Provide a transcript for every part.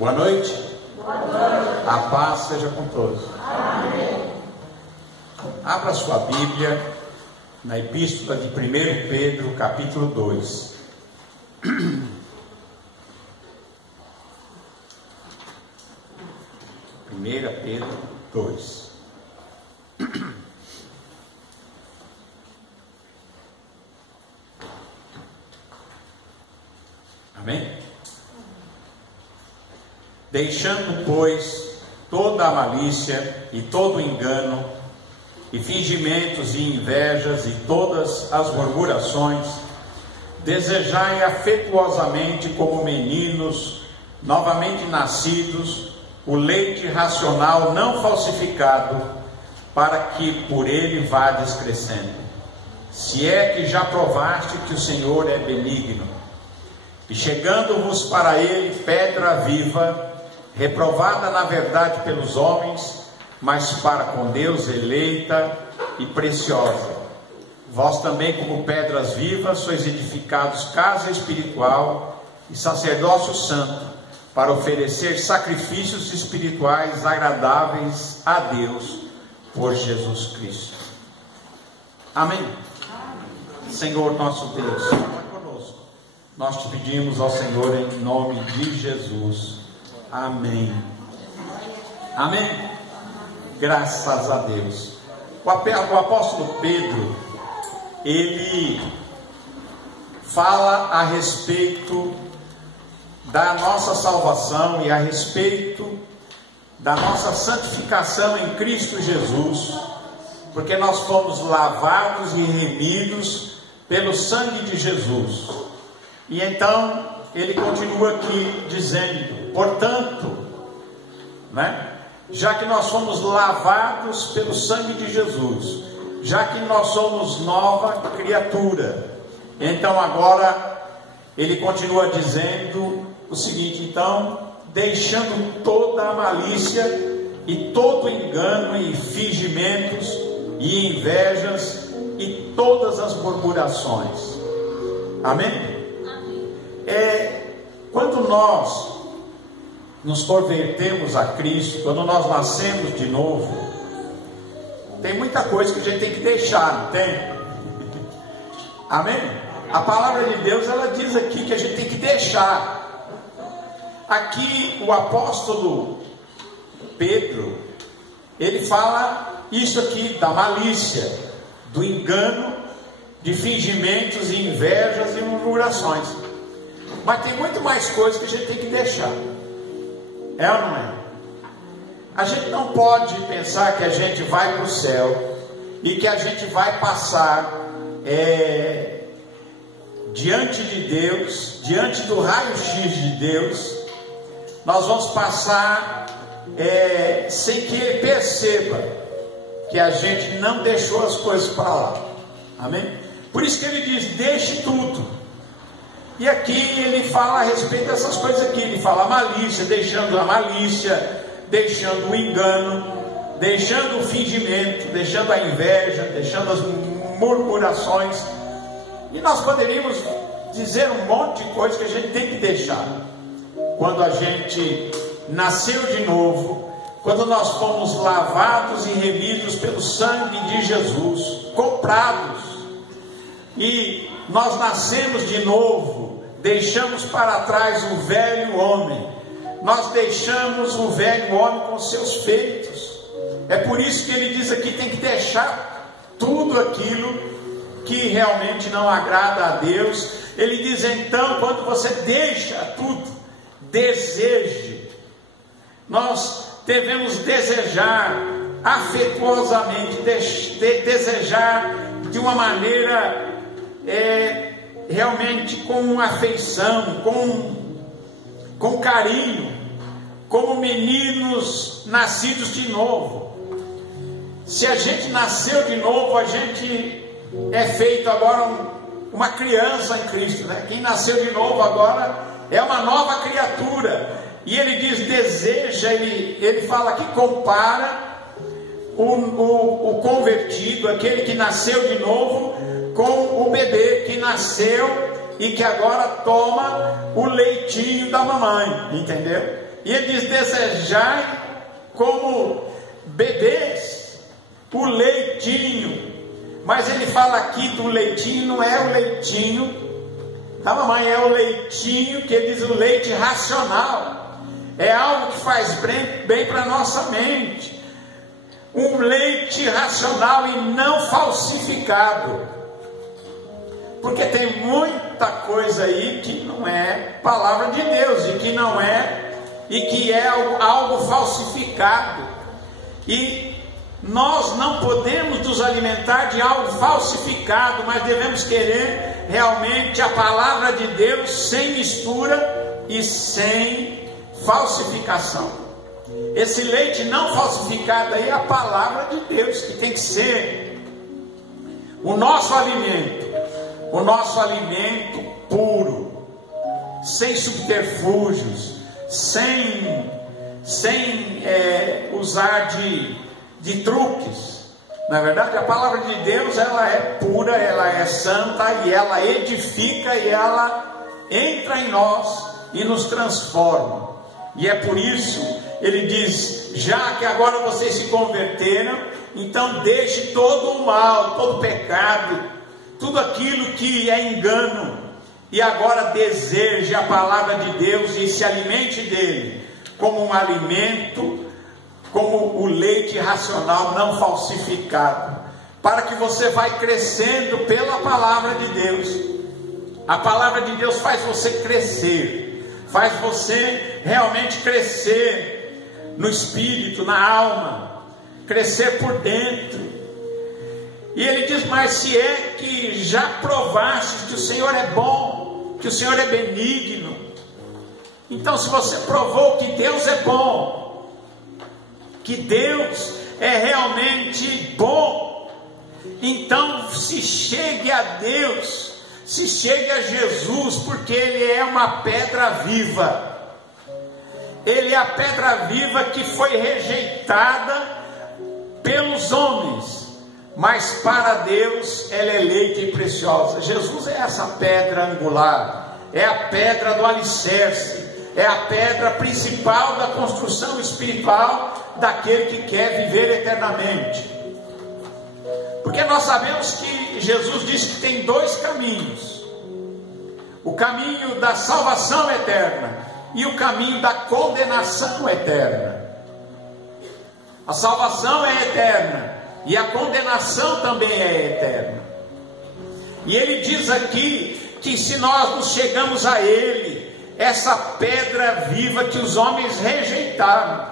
Boa noite. Boa noite. A paz seja com todos. Amém. Abra sua Bíblia na Epístola de 1 Pedro, capítulo 2. 1 Pedro 2. Amém? Deixando, pois, toda a malícia e todo o engano, e fingimentos e invejas e todas as murmurações, desejai afetuosamente como meninos, novamente nascidos, o leite racional não falsificado, para que por ele vades crescendo. Se é que já provaste que o Senhor é benigno, e chegando-vos para ele pedra viva, reprovada na verdade pelos homens, mas para com Deus eleita e preciosa. Vós também, como pedras vivas, sois edificados casa espiritual e sacerdócio santo, para oferecer sacrifícios espirituais agradáveis a Deus por Jesus Cristo. Amém. Senhor nosso Deus, fala conosco. Nós te pedimos ao Senhor em nome de Jesus. Amém. Amém. Graças a Deus. O apóstolo Pedro, ele fala a respeito da nossa salvação e a respeito da nossa santificação em Cristo Jesus, porque nós fomos lavados e remidos pelo sangue de Jesus. E então ele continua aqui dizendo: portanto, já que nós somos lavados pelo sangue de Jesus, já que nós somos nova criatura, então agora ele continua dizendo o seguinte: então, deixando toda a malícia e todo engano e fingimentos e invejas e todas as murmurações. Amém? Quando nós nos convertemos a Cristo, quando nós nascemos de novo, tem muita coisa que a gente tem que deixar, não tem? Amém? A palavra de Deus, ela diz aqui que a gente tem que deixar. Aqui o apóstolo Pedro, ele fala isso aqui da malícia, do engano, de fingimentos e invejas e murmurações. Mas tem muito mais coisas que a gente tem que deixar. É ou não é? A gente não pode pensar que a gente vai para o céu e que a gente vai passar diante de Deus, diante do raio-x de Deus. Nós vamos passar sem que Ele perceba que a gente não deixou as coisas para lá. Amém? Por isso que Ele diz: deixe tudo. E aqui ele fala a respeito dessas coisas aqui. Ele fala a malícia, deixando a malícia, deixando o engano, deixando o fingimento, deixando a inveja, deixando as murmurações. E nós poderíamos dizer um monte de coisas que a gente tem que deixar. Quando a gente nasceu de novo, quando nós fomos lavados e remidos pelo sangue de Jesus, comprados, e nós nascemos de novo, deixamos para trás o velho homem, nós deixamos o velho homem com seus feitos. É por isso que ele diz aqui: tem que deixar tudo aquilo que realmente não agrada a Deus. Ele diz então, quando você deixa tudo, deseje. Nós devemos desejar afetuosamente, desejar de uma maneira realmente com afeição, com carinho, como meninos nascidos de novo. Se a gente nasceu de novo, a gente é feito agora uma criança em Cristo, né? Quem nasceu de novo agora é uma nova criatura. E ele diz: deseja, ele fala que compara o convertido, aquele que nasceu de novo, com o bebê que nasceu e que agora toma o leitinho da mamãe, entendeu? E ele diz: desejai como bebês o leitinho. Mas ele fala aqui do leitinho, não é o leitinho da mamãe, é o leitinho que ele diz, o leite racional. É algo que faz bem para a nossa mente. Um leite racional e não falsificado. Porque tem muita coisa aí que não é palavra de Deus e que não é, e que é algo falsificado. E nós não podemos nos alimentar de algo falsificado, mas devemos querer realmente a palavra de Deus sem mistura e sem falsificação. Esse leite não falsificado aí é a palavra de Deus, que tem que ser o nosso alimento puro, sem subterfúgios, sem usar de truques. Na verdade, a palavra de Deus, ela é pura, ela é santa, e ela edifica, e ela entra em nós e nos transforma. E é por isso, ele diz: já que agora vocês se converteram, então deixe todo o mal, todo o pecado, tudo aquilo que é engano, e agora deseje a palavra de Deus e se alimente dele, como um alimento, como o leite racional não falsificado, para que você vai crescendo pela palavra de Deus. A palavra de Deus faz você crescer, faz você realmente crescer no espírito, na alma, crescer por dentro. E ele diz: mas se é que já provastes que o Senhor é bom, que o Senhor é benigno, então se você provou que Deus é bom, que Deus é realmente bom, então se chegue a Deus, se chegue a Jesus, porque Ele é uma pedra viva. Ele é a pedra viva que foi rejeitada pelos homens, mas para Deus ela é eleita e preciosa. Jesus é essa pedra angular, é a pedra do alicerce, é a pedra principal da construção espiritual daquele que quer viver eternamente. Porque nós sabemos que Jesus disse que tem dois caminhos: o caminho da salvação eterna e o caminho da condenação eterna. A salvação é eterna e a condenação também é eterna. E ele diz aqui que se nós nos chegamos a Ele, essa pedra viva que os homens rejeitaram.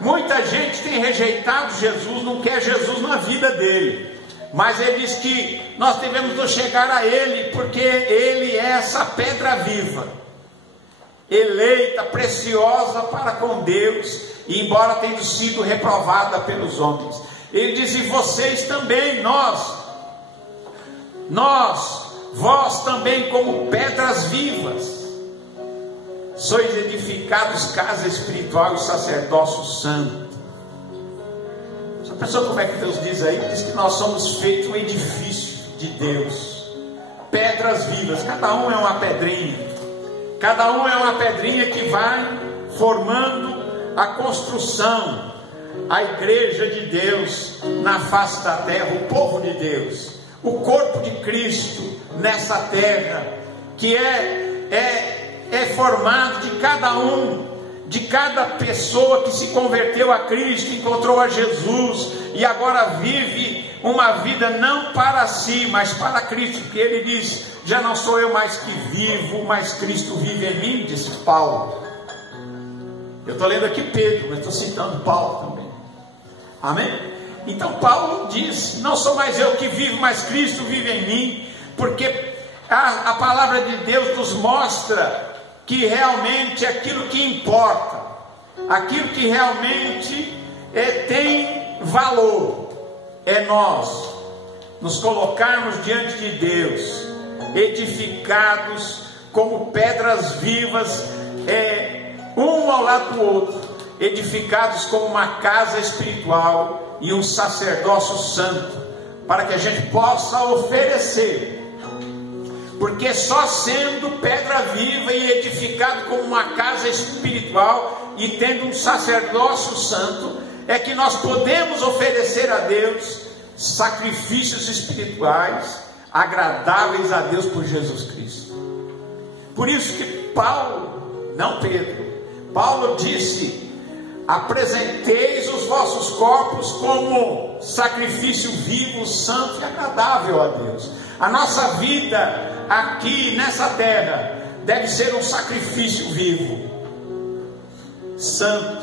Muita gente tem rejeitado Jesus, não quer Jesus na vida dele, mas ele diz que nós devemos nos chegar a Ele, porque Ele é essa pedra viva, eleita, preciosa para com Deus, e embora tenha sido reprovada pelos homens. Ele diz: e vocês também, vós também, como pedras vivas, sois edificados casa espiritual e sacerdócio santo. Já pensou como é que Deus diz aí? Diz que nós somos feitos um edifício de Deus, pedras vivas. Cada um é uma pedrinha, cada um é uma pedrinha que vai formando a construção, a igreja de Deus na face da terra, o povo de Deus, o corpo de Cristo nessa terra, que é formado de cada um, de cada pessoa que se converteu a Cristo, encontrou a Jesus e agora vive uma vida não para si, mas para Cristo, porque ele diz: já não sou eu mais que vivo, mas Cristo vive em mim, disse Paulo. Eu estou lendo aqui Pedro, mas estou citando Paulo também. Amém? Então Paulo diz: não sou mais eu que vivo, mas Cristo vive em mim, porque a palavra de Deus nos mostra que realmente aquilo que importa, aquilo que realmente tem valor, é nós nos colocarmos diante de Deus, edificados como pedras vivas, um ao lado do outro, edificados como uma casa espiritual e um sacerdócio santo, para que a gente possa oferecer porque só sendo pedra viva e edificado como uma casa espiritual e tendo um sacerdócio santo, é que nós podemos oferecer a Deus sacrifícios espirituais agradáveis a Deus por Jesus Cristo. Por isso que Paulo, não Pedro, Paulo disse: apresenteis os vossos corpos como sacrifício vivo, santo e agradável a Deus. A nossa vida aqui nessa terra deve ser um sacrifício vivo, santo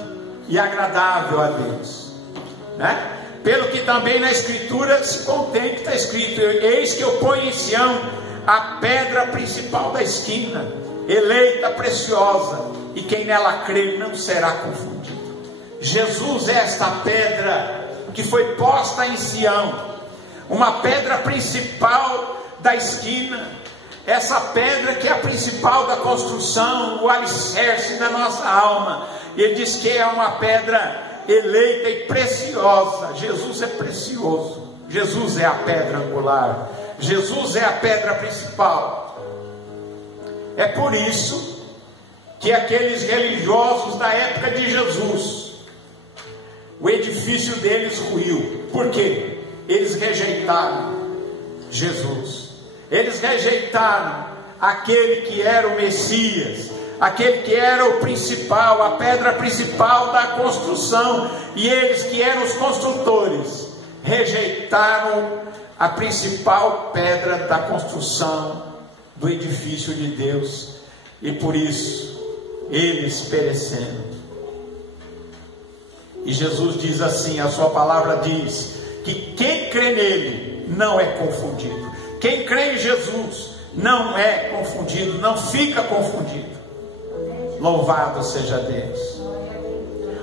e agradável a Deus, né? Pelo que também na Escritura se contém, que está escrito: eis que eu ponho em Sião a pedra principal da esquina, eleita, preciosa, e quem nela crer não será confundido. Jesus é esta pedra que foi posta em Sião, uma pedra principal da esquina, essa pedra que é a principal da construção, o alicerce da nossa alma. Ele diz que é uma pedra eleita e preciosa. Jesus é precioso, Jesus é a pedra angular, Jesus é a pedra principal. É por isso que aqueles religiosos da época de Jesus, o edifício deles ruiu. Por quê? Eles rejeitaram Jesus, eles rejeitaram aquele que era o Messias, aquele que era o principal, a pedra principal da construção. E eles que eram os construtores rejeitaram a principal pedra da construção do edifício de Deus, e por isso eles pereceram. E Jesus diz assim, a sua palavra diz que quem crê nele não é confundido. Quem crê em Jesus não é confundido, não fica confundido. Louvado seja Deus.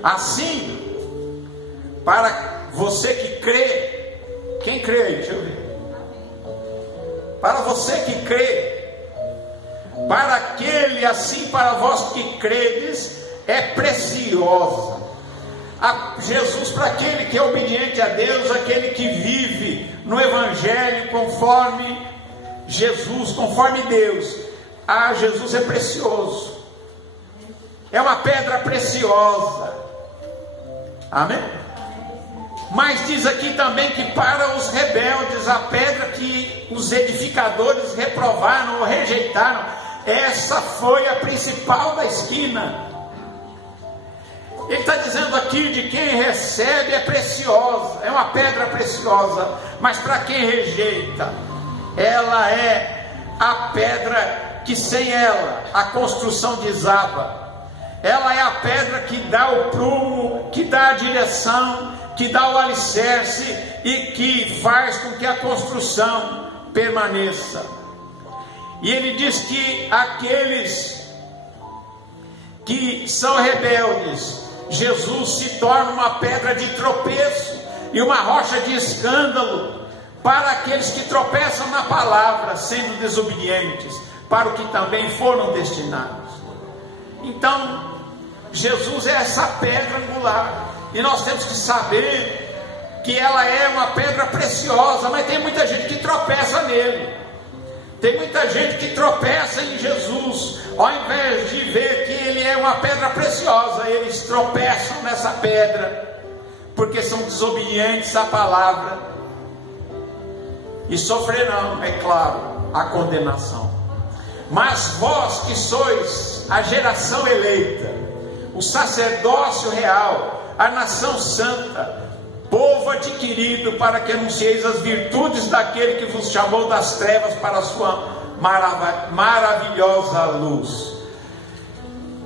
Assim, para você que crê, quem crê aí? Deixa eu ver. Para você que crê, para aquele, assim para vós que credes, é preciosa. Jesus, para aquele que é obediente a Deus, aquele que vive no Evangelho conforme Jesus, conforme Deus, Jesus é precioso, é uma pedra preciosa, amém? Mas diz aqui também que para os rebeldes, a pedra que os edificadores reprovaram ou rejeitaram, essa foi a principal da esquina. Ele está dizendo aqui de quem recebe é preciosa, é uma pedra preciosa, mas para quem rejeita, ela é a pedra que sem ela a construção desaba. Ela é a pedra que dá o prumo, que dá a direção, que dá o alicerce e que faz com que a construção permaneça. E ele diz que aqueles que são rebeldes, Jesus se torna uma pedra de tropeço e uma rocha de escândalo para aqueles que tropeçam na palavra, sendo desobedientes, para o que também foram destinados. Então, Jesus é essa pedra angular, e nós temos que saber que ela é uma pedra preciosa, mas tem muita gente que tropeça nele. Tem muita gente que tropeça em Jesus, ao invés de ver que ele é uma pedra preciosa, eles tropeçam nessa pedra, porque são desobedientes à palavra, e sofrerão, é claro, a condenação. Mas vós que sois a geração eleita, o sacerdócio real, a nação santa, povo adquirido, para que anuncieis as virtudes daquele que vos chamou das trevas para a sua maravilhosa luz.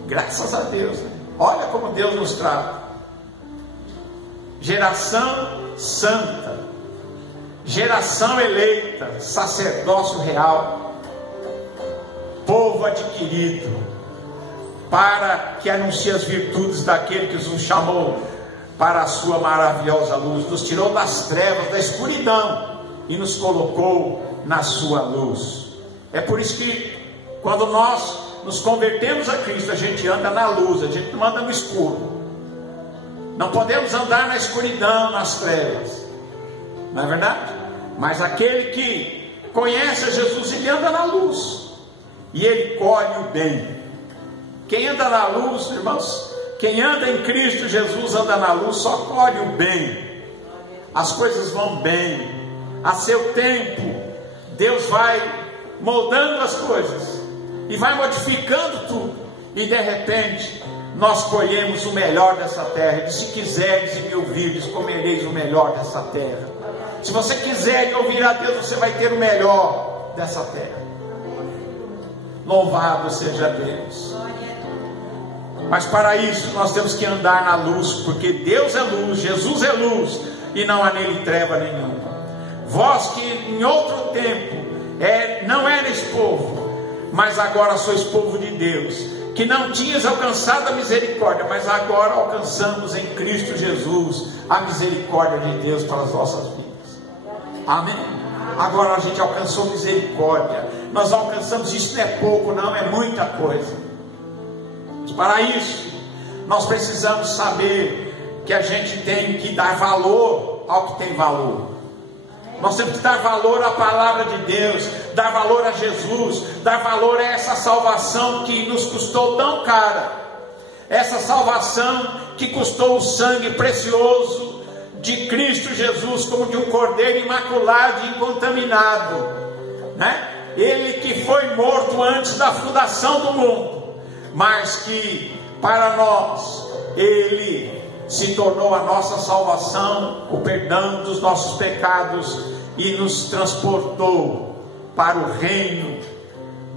Graças a Deus, né? Olha como Deus nos trata. Geração santa, geração eleita, sacerdócio real, povo adquirido, para que anuncie as virtudes daquele que nos chamou para a sua maravilhosa luz, nos tirou das trevas, da escuridão e nos colocou na sua luz. É por isso que quando nós nos convertemos a Cristo, a gente anda na luz, a gente não anda no escuro. Não podemos andar na escuridão, nas trevas, não é verdade? Mas aquele que conhece a Jesus, ele anda na luz, e ele colhe o bem. Quem anda na luz, irmãos, quem anda em Cristo Jesus, anda na luz, só colhe o bem. As coisas vão bem, a seu tempo. Deus vai moldando as coisas, e vai modificando tudo, e de repente, nós colhemos o melhor dessa terra. E se quiseres e me ouvires, comereis o melhor dessa terra. Se você quiser e ouvir a Deus, você vai ter o melhor dessa terra. Louvado seja Deus. Mas para isso nós temos que andar na luz, porque Deus é luz, Jesus é luz, e não há nele treva nenhuma. Vós que em outro tempo não eres povo, mas agora sois povo de Deus, que não tinhas alcançado a misericórdia, mas agora alcançamos em Cristo Jesus a misericórdia de Deus para as nossas vidas. Amém? Agora a gente alcançou misericórdia. Nós alcançamos, isso não é pouco, não, é muita coisa. Mas para isso, nós precisamos saber que a gente tem que dar valor ao que tem valor. Nós temos que dar valor à palavra de Deus, dar valor a Jesus, dar valor a essa salvação que nos custou tão cara, essa salvação que custou o sangue precioso de Cristo Jesus, como de um cordeiro imaculado e incontaminado, né? Ele que foi morto antes da fundação do mundo, mas que para nós Ele se tornou a nossa salvação, o perdão dos nossos pecados, e nos transportou para o reino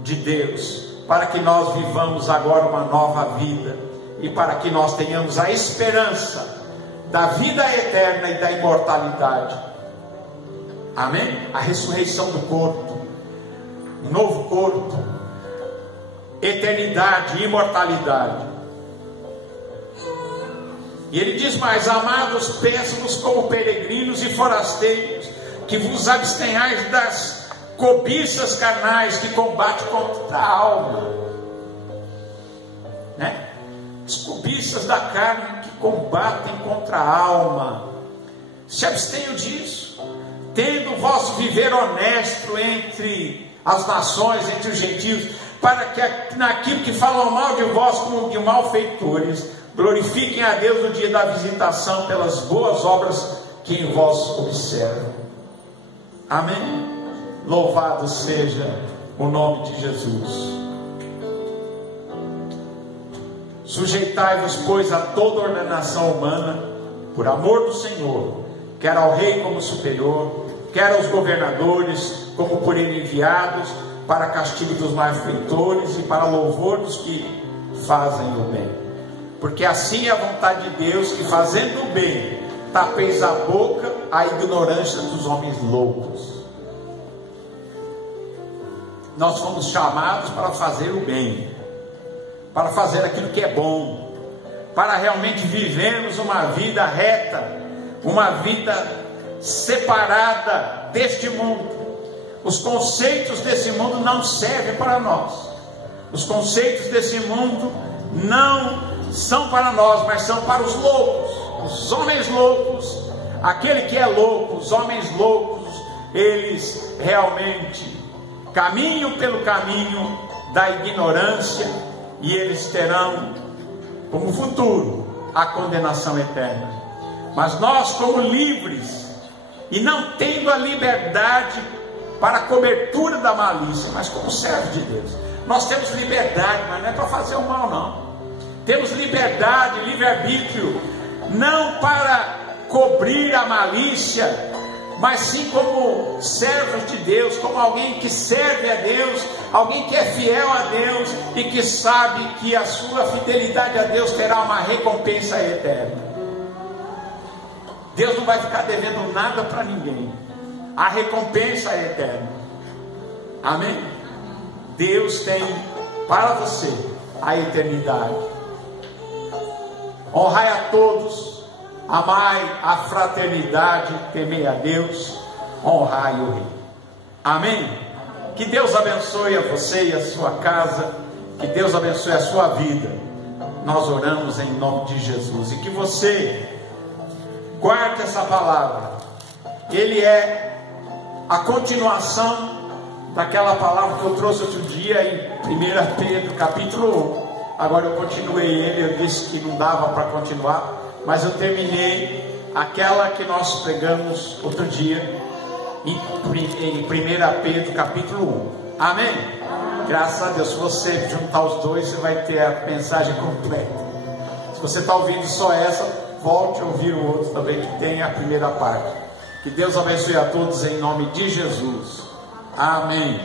de Deus, para que nós vivamos agora uma nova vida, e para que nós tenhamos a esperança da vida eterna e da imortalidade. Amém? A ressurreição do corpo, um novo corpo, eternidade, imortalidade. E ele diz mais: amados, peço-vos como peregrinos e forasteiros, que vos abstenhais das cobiças carnais que combatem contra a alma, né? As cobiças da carne que combatem contra a alma. Se abstenham disso, tendo o vosso viver honesto entre as nações, entre os gentios, para que naquilo que falam mal de vós como de malfeitores, glorifiquem a Deus no dia da visitação pelas boas obras que em vós observam. Amém? Louvado seja o nome de Jesus. Sujeitai-vos, pois, a toda ordenação humana, por amor do Senhor, quer ao rei como superior, quer aos governadores como por ele enviados, para castigo dos malfeitores e para louvor dos que fazem o bem. Porque assim é a vontade de Deus, que fazendo o bem, tapeis a boca à ignorância dos homens loucos. Nós fomos chamados para fazer o bem, para fazer aquilo que é bom, para realmente vivermos uma vida reta, uma vida separada deste mundo. Os conceitos desse mundo não servem para nós. Os conceitos desse mundo não são para nós, mas são para os loucos, os homens loucos. Aquele que é louco, os homens loucos, eles realmente caminham pelo caminho da ignorância, e eles terão como futuro a condenação eterna. Mas nós, como livres, e não tendo a liberdade para a cobertura da malícia, mas como servos de Deus, nós temos liberdade, mas não é para fazer o mal, não. Temos liberdade, livre-arbítrio, não para cobrir a malícia, mas sim como servos de Deus, como alguém que serve a Deus, alguém que é fiel a Deus e que sabe que a sua fidelidade a Deus terá uma recompensa eterna. Deus não vai ficar devendo nada para ninguém. A recompensa é eterna. Amém? Deus tem para você a eternidade. Honrai a todos, amai a fraternidade, temei a Deus, honrai o Rei. Amém? Que Deus abençoe a você e a sua casa, que Deus abençoe a sua vida. Nós oramos em nome de Jesus, e que você guarde essa palavra. Ele é a continuação daquela palavra que eu trouxe outro dia em 1 Pedro capítulo 1. Agora eu continuei ele, eu disse que não dava para continuar, mas eu terminei aquela que nós pregamos outro dia em 1 Pedro capítulo 1. Amém? Graças a Deus. Se você juntar os dois, você vai ter a mensagem completa. Se você está ouvindo só essa, volte a ouvir o outro também, que tem a primeira parte. Que Deus abençoe a todos em nome de Jesus. Amém.